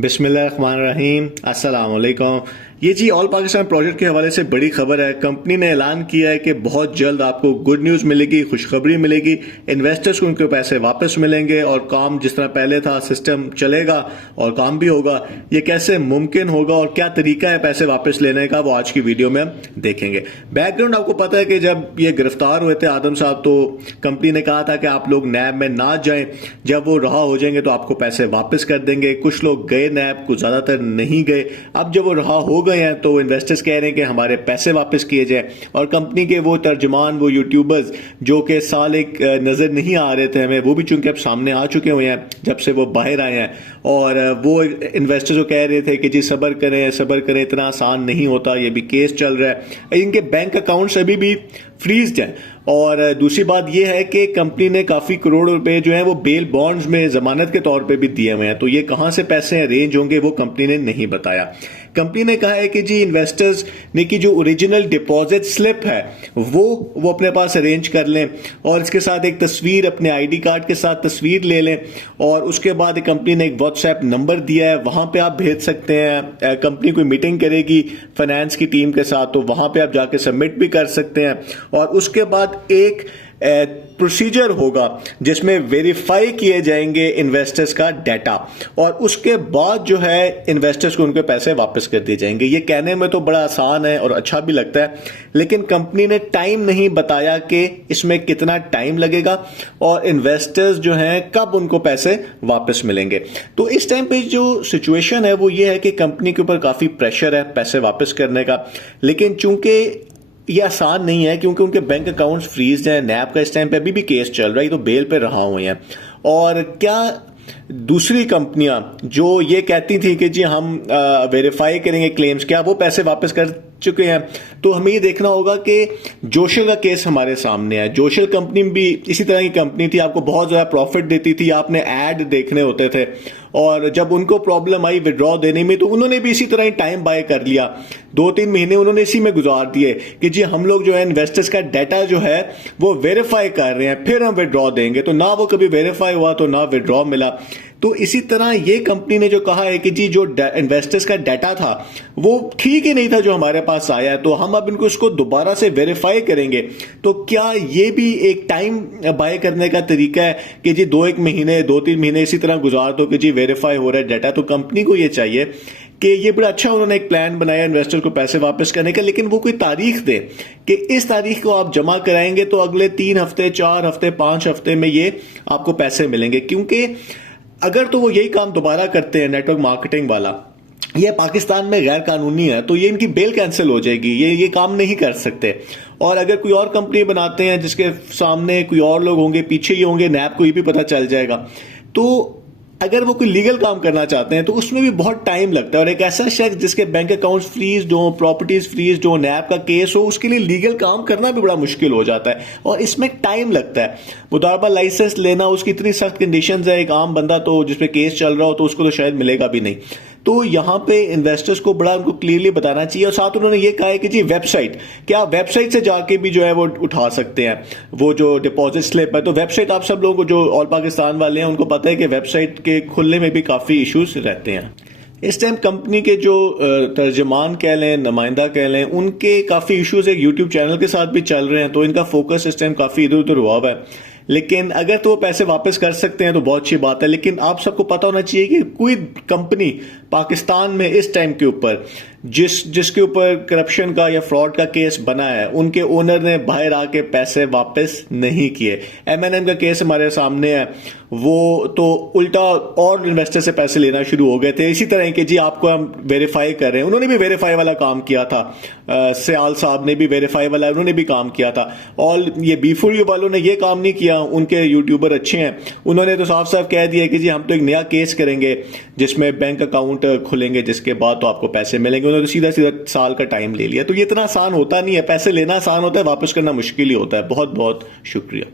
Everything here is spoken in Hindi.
बिस्मिल्लाहिर्रहमानिर्रहीम, अस्सलाम वालेकुम। ये जी ऑल पाकिस्तान प्रोजेक्ट के हवाले से बड़ी खबर है। कंपनी ने ऐलान किया है कि बहुत जल्द आपको गुड न्यूज़ मिलेगी, खुशखबरी मिलेगी। इन्वेस्टर्स को उनके पैसे वापस मिलेंगे और काम जिस तरह पहले था सिस्टम चलेगा और काम भी होगा। ये कैसे मुमकिन होगा और क्या तरीका है पैसे वापस लेने का, वो आज की वीडियो में हम देखेंगे। बैकग्राउंड आपको पता है कि जब ये गिरफ्तार हुए थे आदम साहब, तो कंपनी ने कहा था कि आप लोग नैब में ना जाएं, जब वो रहा हो जाएंगे तो आपको पैसे वापस कर देंगे। कुछ लोग गए नैब, कुछ ज्यादातर नहीं गए। अब जब वो रहा हो गए हैं तो इन्वेस्टर्स कह रहे हैं कि हमारे पैसे वापस किए जाए। और कंपनी के वो तर्जमान, वो यूट्यूबर्स जो कि साल एक नजर नहीं आ रहे थे हमें, वो भी चूंकि अब सामने आ चुके हुए हैं जब से वो बाहर आए हैं। और वो इन्वेस्टर्स को कह रहे थे कि जी सब्र करें, सब्र करें, इतना आसान नहीं होता, ये भी केस चल रहा है। इनके बैंक अकाउंट्स अभी भी फ्रीज्ड हैं। और दूसरी बात यह है कि कंपनी ने काफी करोड़ रुपए जो है वो बेल बॉन्ड्स में जमानत के तौर पे भी दिए हुए हैं। तो ये कहां से पैसे अरेंज होंगे वो कंपनी ने नहीं बताया। कंपनी ने कहा है कि जी इन्वेस्टर्स ने की जो ओरिजिनल डिपॉजिट स्लिप है वो अपने पास अरेंज कर लें और इसके साथ एक तस्वीर, अपने आईडी कार्ड के साथ तस्वीर ले लें। और उसके बाद कंपनी ने एक व्हाट्सएप नंबर दिया है, वहां पे आप भेज सकते हैं। कंपनी कोई मीटिंग करेगी फाइनेंस की टीम के साथ, तो वहां पे आप जाके सबमिट भी कर सकते हैं। और उसके बाद एक प्रोसीजर होगा जिसमें वेरीफाई किए जाएंगे इन्वेस्टर्स का डाटा, और उसके बाद जो है इन्वेस्टर्स को उनके पैसे वापस कर दिए जाएंगे। ये कहने में तो बड़ा आसान है और अच्छा भी लगता है, लेकिन कंपनी ने टाइम नहीं बताया कि इसमें कितना टाइम लगेगा और इन्वेस्टर्स जो हैं कब उनको पैसे वापस मिलेंगे। तो इस टाइम पे जो सिचुएशन है वो ये है कि कंपनी के ऊपर काफी प्रेशर है पैसे वापस करने का, लेकिन चूंकि ये आसान नहीं है क्योंकि उनके बैंक अकाउंट्स फ्रीज हैं। नैब का इस टाइम पे अभी भी केस चल रहा है, तो बेल पे रहा हुए हैं। और क्या दूसरी कंपनियां जो ये कहती थी कि जी हम वेरीफाई करेंगे क्लेम्स, क्या वो पैसे वापस कर चुके हैं? तो हमें ये देखना होगा कि जोशल का केस हमारे सामने है। जोशल कंपनी भी इसी तरह की कंपनी थी, आपको बहुत ज्यादा प्रॉफिट देती थी, आपने ऐड देखने होते थे। और जब उनको प्रॉब्लम आई विड्रॉ देने में, तो उन्होंने भी इसी तरह ही टाइम बाय कर लिया। 2-3 महीने उन्होंने इसी में गुजार दिए कि जी हम लोग जो है इन्वेस्टर्स का डाटा जो है वो वेरीफाई कर रहे हैं, फिर हम विड्रॉ देंगे। तो ना वो कभी वेरीफाई हुआ तो ना विड्रॉ मिला। तो इसी तरह ये कंपनी ने जो कहा है कि जी जो इन्वेस्टर्स का डाटा था वो ठीक ही नहीं था जो हमारे पास आया है, तो हम अब इनको इसको दोबारा से वेरीफाई करेंगे। तो क्या ये भी एक टाइम बाय करने का तरीका है कि जी 2-1 महीने, 2-3 महीने इसी तरह गुजार दो कि जी वेरीफाई हो रहा है डाटा? तो कंपनी को ये चाहिए कि ये बड़ा अच्छा उन्होंने एक प्लान बनाया इन्वेस्टर को पैसे वापस करने का, लेकिन वो कोई तारीख दे कि इस तारीख को आप जमा कराएंगे तो अगले 3 हफ्ते, 4 हफ्ते, 5 हफ्ते में ये आपको पैसे मिलेंगे। क्योंकि अगर तो वो यही काम दोबारा करते हैं, नेटवर्क मार्केटिंग वाला, ये पाकिस्तान में गैर कानूनी है, तो ये इनकी बेल कैंसिल हो जाएगी, ये काम नहीं कर सकते। और अगर कोई और कंपनी बनाते हैं जिसके सामने कोई और लोग होंगे, पीछे ही होंगे, नैब को ये भी पता चल जाएगा। तो अगर वो कोई लीगल काम करना चाहते हैं तो उसमें भी बहुत टाइम लगता है। और एक ऐसा शख्स जिसके बैंक अकाउंट्स फ्रीज हो, प्रॉपर्टीज फ्रीज हो, नैब का केस हो, उसके लिए लीगल काम करना भी बड़ा मुश्किल हो जाता है और इसमें टाइम लगता है। मुदारबा लाइसेंस लेना, उसकी इतनी सख्त कंडीशंस है, एक आम बंदा तो जिसपे केस चल रहा हो तो उसको तो शायद मिलेगा भी नहीं। तो यहां पे इन्वेस्टर्स को बड़ा उनको क्लियरली बताना चाहिए। और साथ उन्होंने ये कहा है कि जी वेबसाइट, क्या वेबसाइट से जाके भी जो है वो उठा सकते हैं वो जो डिपॉजिट स्लिप है? तो वेबसाइट आप सब लोगों को जो ऑल पाकिस्तान वाले हैं उनको पता है कि वेबसाइट के खुलने में भी काफी इश्यूज रहते हैं। इस टाइम कंपनी के जो तर्जमान कह लें, नुमाइंदा कह लें, उनके काफी इश्यूज एक यूट्यूब चैनल के साथ भी चल रहे हैं, तो इनका फोकस इस टाइम काफी इधर उधर हुआ है। लेकिन अगर तो वो पैसे वापस कर सकते हैं तो बहुत अच्छी बात है, लेकिन आप सबको पता होना चाहिए कि कोई कंपनी पाकिस्तान में इस टाइम के ऊपर जिसके ऊपर करप्शन का या फ्रॉड का केस बना है, उनके ओनर ने बाहर आके पैसे वापस नहीं किए। M&M का केस हमारे सामने है, वो तो उल्टा और इन्वेस्टर से पैसे लेना शुरू हो गए थे इसी तरह कि जी आपको हम वेरीफाई कर रहे हैं। उन्होंने भी वेरीफाई वाला काम किया था, सयाल साहब ने भी वेरीफाई वाला उन्होंने भी काम किया था। और ये B4U वालों ने ये काम नहीं किया, उनके यूट्यूबर अच्छे हैं, उन्होंने तो साफ साफ कह दिया कि जी हम तो एक नया केस करेंगे जिसमें बैंक अकाउंट खुलेंगे, जिसके बाद तो आपको पैसे मिलेंगे। उन्होंने तो सीधा सीधा साल का टाइम ले लिया। तो ये इतना आसान होता नहीं है, पैसे लेना आसान होता है, वापस करना मुश्किल ही होता है। बहुत बहुत शुक्रिया।